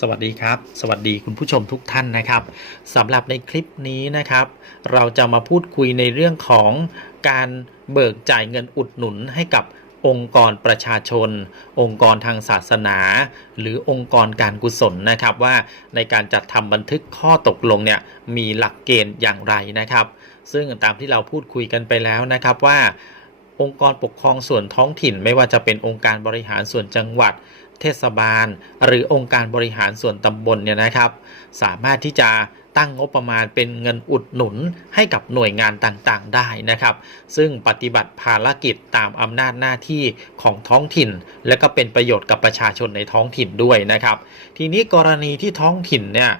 สวัสดีครับ สวัสดีคุณผู้ชมทุกท่านนะครับสำหรับในคลิปนี้นะครับ เราจะมาพูดคุยในเรื่องของการเบิกจ่ายเงินอุดหนุนให้กับองค์กรประชาชน องค์กรทางศาสนา หรือองค์กรการกุศลนะครับ ว่าในการจัดทำบันทึกข้อตกลงเนี่ยมีหลักเกณฑ์อย่างไรนะครับ ซึ่งตามที่เราพูดคุยกันไปแล้วนะครับว่า องค์กรปกครองส่วนท้องถิ่น ไม่ว่าจะเป็นองค์การบริหารส่วนจังหวัด เทศบาล หรือองค์การบริหารส่วนตำบลเนี่ยนะครับ สามารถที่จะตั้งงบประมาณเป็นเงินอุดหนุนให้กับหน่วยงานต่างๆ ได้นะครับ ซึ่งปฏิบัติภารกิจตามอำนาจหน้าที่ของท้องถิ่น และก็เป็นประโยชน์กับประชาชนในท้องถิ่นด้วยนะครับ ทีนี้กรณีที่ท้องถิ่นเนี่ย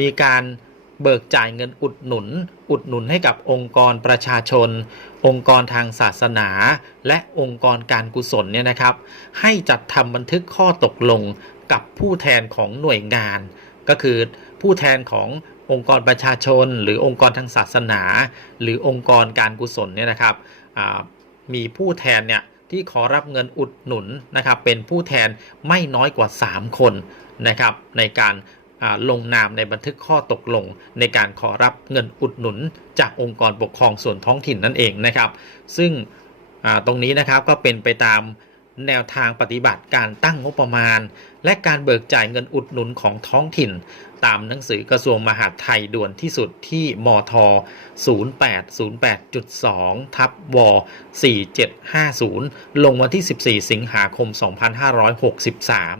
มีการ เบิกจ่ายเงินอุดหนุน อุดหนุนให้กับองค์กรประชาชน องค์กรทางศาสนา และองค์กรการกุศลเนี่ยนะครับ ให้จัดทำบันทึกข้อตกลงกับผู้แทนของหน่วยงาน ก็คือผู้แทนขององค์กรประชาชน หรือองค์กรทางศาสนา หรือองค์กรการกุศลเนี่ยนะครับมีผู้แทนเนี่ยที่ขอรับเงินอุดหนุนนะครับเป็นผู้แทนไม่น้อยกว่า 3 คนนะครับในการ ลงนามในบันทึกข้อตกลง ในการขอรับเงินอุดหนุน จากองค์กรปกครองส่วนท้องถิ่นนั่นเองนะครับ ซึ่งตรงนี้นะครับก็เป็นไปตามแนวทางปฏิบัติการตั้งงบประมาณ และการเบิกจ่ายเงินอุดหนุนของท้องถิ่น ตามหนังสือกระทรวงมหาดไทยด่วนที่สุดที่มท 0808.2 ทับว4750 ลงวันที่ 14 สิงหาคม 2563